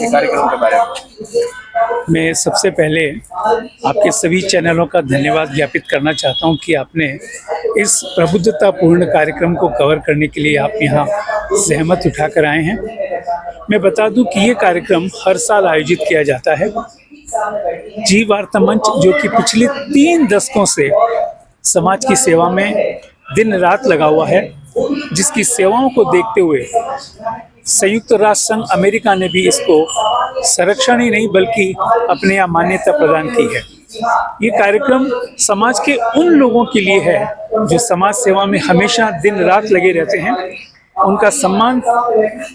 के कार्यक्रम के बारे में। मैं सबसे पहले आपके सभी चैनलों का धन्यवाद ज्ञापित करना चाहता हूं कि आपने इस प्रबुद्धतापूर्ण कार्यक्रम को कवर करने के लिए आप यहाँ सहमत उठाकर आए हैं। मैं बता दूं कि ये कार्यक्रम हर साल आयोजित किया जाता है। जी वार्ता मंच, जो कि पिछले 3 दशकों से समाज की सेवा में दिन रात लगा हुआ है, जिसकी सेवाओं को देखते हुए संयुक्त राष्ट्र संघ अमेरिका ने भी इसको संरक्षण ही नहीं बल्कि अपने यहाँ मान्यता प्रदान की है। ये कार्यक्रम समाज के उन लोगों के लिए है जो समाज सेवा में हमेशा दिन रात लगे रहते हैं। उनका सम्मान,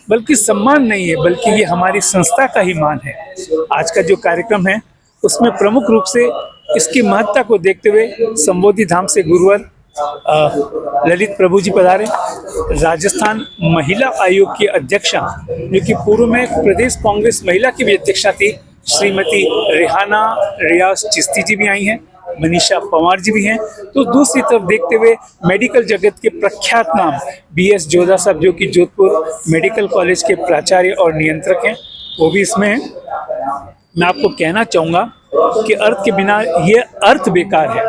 बल्कि सम्मान नहीं है बल्कि ये हमारी संस्था का ही मान है। आज का जो कार्यक्रम है उसमें प्रमुख रूप से इसकी महत्ता को देखते हुए संबोधि धाम से गुरुवर ललित प्रभु जी पधारे। राजस्थान महिला आयोग की अध्यक्षा, जो कि पूर्व में प्रदेश कांग्रेस महिला की भी अध्यक्षा थी, श्रीमती रेहाना रियाज चिश्ती जी भी आई हैं, मनीषा पवार जी भी हैं। तो दूसरी तरफ देखते हुए मेडिकल जगत के प्रख्यात नाम BS जोधा साहब, जो कि जोधपुर मेडिकल कॉलेज के प्राचार्य और नियंत्रक हैं, वो भी इसमें हैं। मैं आपको कहना चाहूँगा कि अर्थ के बिना ये अर्थ बेकार है।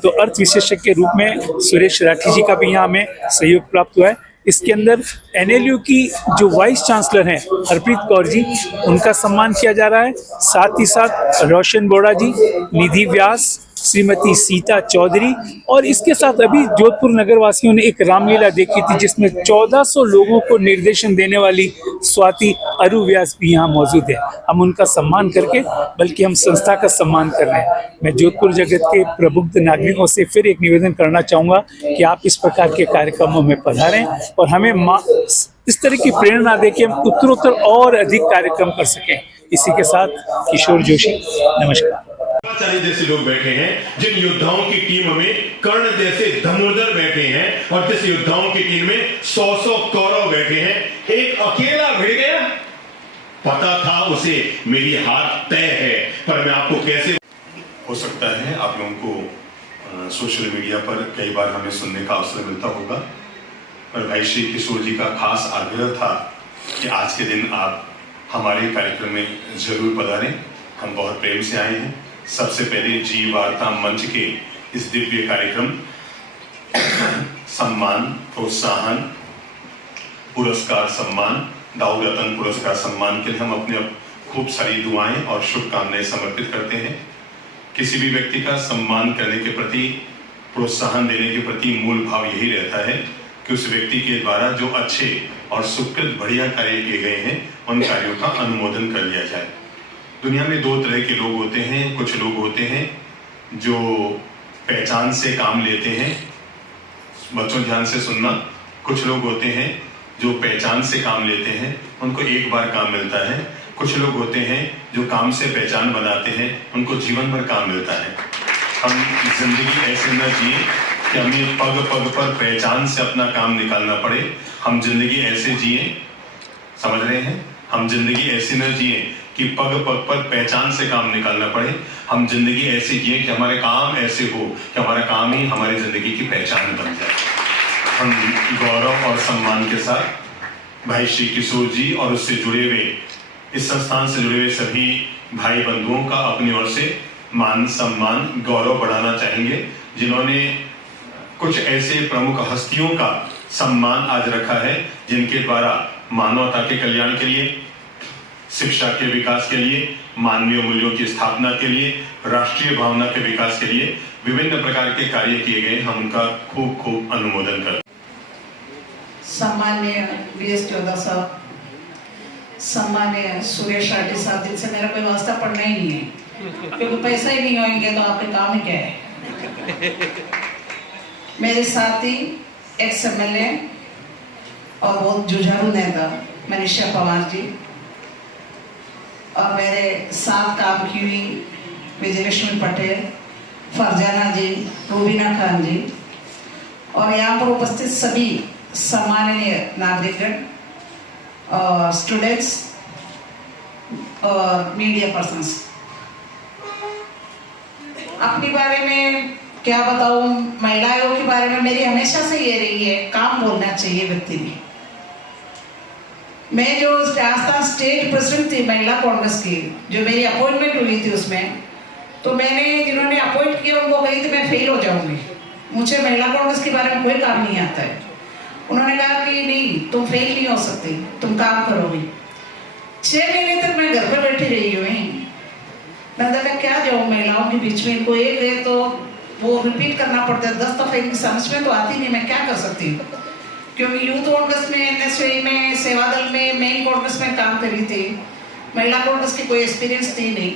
तो अर्थ विशेषज्ञ के रूप में सुरेश राठी जी का भी यहाँ हमें सहयोग प्राप्त हुआ है। इसके अंदर NLU की जो वाइस चांसलर हैं हरप्रीत कौर जी, उनका सम्मान किया जा रहा है। साथ ही साथ रोशन बोड़ा जी, निधि व्यास, श्रीमती सीता चौधरी, और इसके साथ अभी जोधपुर नगर वासियों ने एक रामलीला देखी थी जिसमें 1400 लोगों को निर्देशन देने वाली स्वाति अरु व्यास भी यहाँ मौजूद है। हम उनका सम्मान करके बल्कि हम संस्था का सम्मान कर रहे हैं। मैं जोधपुर जगत के प्रबुद्ध नागरिकों से फिर एक निवेदन करना चाहूँगा कि आप इस प्रकार के कार्यक्रमों में पधारें और हमें इस तरह की प्रेरणा दे कि हम उत्तरोत्तर और अधिक कार्यक्रम कर सकें। इसी के साथ किशोर जोशी, नमस्कार। जैसे लोग बैठे हैं, जिन योद्धाओं की टीम में कर्ण जैसे धनुर्धर बैठे हैं और जिस योद्धाओं की टीम में 100 कौरव बैठे हैं, एक अकेला भिड़ गया। पता था उसे मेरी हार तय है, पर मैं आपको कैसे हो सकता है। आप लोगों को सोशल मीडिया पर कई बार हमें सुनने का अवसर मिलता होगा, पर भाई श्री किशोर जी का खास आग्रह था कि आज के दिन आप हमारे कार्यक्रम में जरूर पधारें। हम बहुत प्रेम से आए हैं। सबसे पहले जी वार्ता मंच के इस दिव्य कार्यक्रम सम्मान, प्रोत्साहन, पुरस्कार सम्मान, दाऊद रतन पुरस्कार सम्मान के लिए हम अपने खूब सारी दुआएं और शुभकामनाएं समर्पित करते हैं। किसी भी व्यक्ति का सम्मान करने के प्रति, प्रोत्साहन देने के प्रति मूल भाव यही रहता है कि उस व्यक्ति के द्वारा जो अच्छे और सुकृत बढ़िया कार्य किए गए हैं उन कार्यों का अनुमोदन कर लिया जाए। दुनिया में 2 तरह के लोग होते हैं। कुछ लोग होते हैं जो पहचान से काम लेते हैं। बच्चों ध्यान से सुनना। कुछ लोग होते हैं जो पहचान से काम लेते हैं, उनको एक बार काम मिलता है। कुछ लोग होते हैं जो काम से पहचान बनाते हैं, उनको जीवन भर काम मिलता है। हम जिंदगी ऐसे न जिए कि हमें पग पग पर पहचान से अपना काम निकालना पड़े। हम जिंदगी ऐसे जिए, समझ रहे हैं, हम जिंदगी ऐसी न जिए कि पग पग पर पहचान से काम निकालना पड़े। हम जिंदगी ऐसे जिए कि हमारे काम ऐसे हो कि हमारा काम ही हमारी जिंदगी की पहचान बन जाए। हम गौरव और सम्मान के साथ भाई श्री किशोर जी और उससे जुड़े हुए, इस संस्थान से जुड़े हुए सभी भाई बंधुओं का अपनी ओर से मान, सम्मान, गौरव बढ़ाना चाहेंगे, जिन्होंने कुछ ऐसे प्रमुख हस्तियों का सम्मान आज रखा है जिनके द्वारा मानवता के कल्याण के लिए, शिक्षा के विकास के लिए, मानवीय मूल्यों की स्थापना के लिए, राष्ट्रीय भावना के विकास के लिए विभिन्न प्रकार के कार्य किए गए। हम उनका खूब खूब अनुमोदन करते हैं। सम्मान्य BS जोधा साहब, सम्मान्य सुरेश राठी साहब, जिनसे मेरा कोई वास्ता पड़ना ही नहीं है क्योंकि पैसा ही नहीं होंगे तो आपके काम ही क्या है। मेरे साथी ex-MLA और बहुत जुझारू नेता मनीषा पवार जी, और मेरे साथ काम की हुई विजयलक्ष्मी पटेल, फरजाना जी, रूबीना खान जी, और यहाँ पर उपस्थित सभी सम्माननीय नागरिकगण और स्टूडेंट्स और मीडिया पर्सन्स। अपने बारे में क्या बताऊं, महिलाओं के बारे में मेरी हमेशा से ये रही है, काम बोलना चाहिए व्यक्ति ने। मैं जो राजस्थान स्टेट प्रेसिडेंट थी महिला कांग्रेस की, जो मेरी अपॉइंटमेंट हुई थी उसमें, तो मैंने जिन्होंने अपॉइंट किया उनको कही थी मैं फेल हो जाऊंगी, मुझे महिला कांग्रेस के बारे में कोई काम नहीं आता है। उन्होंने कहा कि नहीं, तुम फेल नहीं हो सकती, तुम काम करोगी। 6 महीने तक मैं घर पर बैठी रही हुई। मैंने कहा क्या जाऊँ महिलाओं के बीच में, इनको एक है तो वो रिपीट करना पड़ता है 10 दफ़ा, इनकी समझ में तो आती नहीं, मैं क्या कर सकती हूँ। क्योंकि यूथ कांग्रेस में, एनएसयूआई में, सेवा दल में, मेन कांग्रेस में काम करी थी, महिला कांग्रेस की कोई एक्सपीरियंस थी नहीं।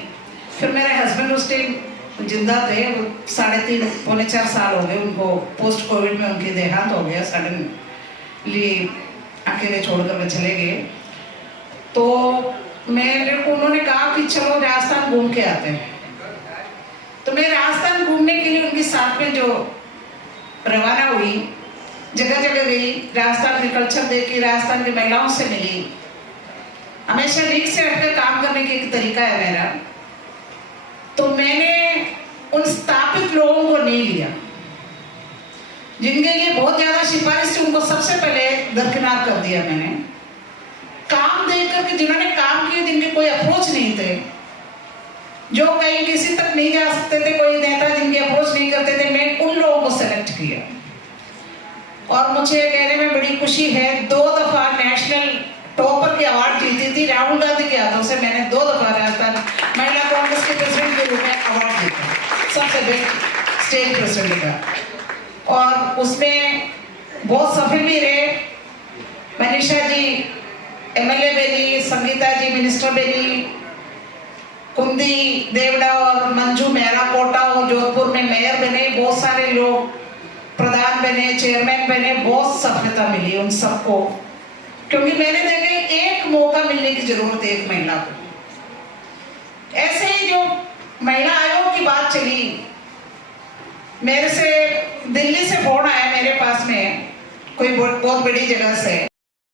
फिर मेरे हस्बैंड उस टाइम जिंदा थे, वो 3.5 पौने 4 साल हो गए उनको, पोस्ट कोविड में उनकी देहांत हो गया सडनली, अकेले छोड़कर वे चले गए। तो उन्होंने कहा कि चलो राजस्थान घूम के आते हैं। तो मैं राजस्थान घूमने के लिए उनके साथ में जो रवाना हुई, जगह जगह गई, राजस्थान के कल्चर देखी, राजस्थान की महिलाओं से मिली। हमेशा लीग से हटकर काम करने का एक तरीका है मेरा। तो मैंने उन स्थापित लोगों को नहीं लिया जिनके लिए बहुत ज्यादा सिफारिश थी, उनको सबसे पहले दरकिनार कर दिया मैंने। काम देख करके जिन्होंने काम किए, जिनके कोई अप्रोच नहीं थे, जो कहीं किसी तक नहीं जा सकते थे, कोई नेता जिनकी अप्रोच नहीं करते थे, मैं उन लोगों को सेलेक्ट किया। और मुझे कहने में बड़ी खुशी है, 2 दफा नेशनल टॉपर की अवार्ड जीती थी राहुल गांधी के हाथों से। मैंने 2 दफा राजस्थान महिला कांग्रेस के प्रेसिडेंट के रूप में अवार्ड जीता, सबसे बेस्ट स्टेट प्रेसिडेंट का। और उसमें बहुत सफल भी रहे। मनीषा जी एमएलए बनी, संगीता जी मिनिस्टर बनी, कुंदी देवड़ा और मंजू मेहरा कोटा और जोधपुर में मेयर बने, बहुत सारे लोग प्रधान बने, चेयरमैन बने, बहुत सफलता मिली उन सबको। क्योंकि मैंने देखा एक मौका मिलने की जरूरत है एक महिला को। ऐसे ही जो महिला आयोग की बात चली, मेरे से दिल्ली से फोन आया मेरे पास में, कोई बहुत बड़ी जगह से।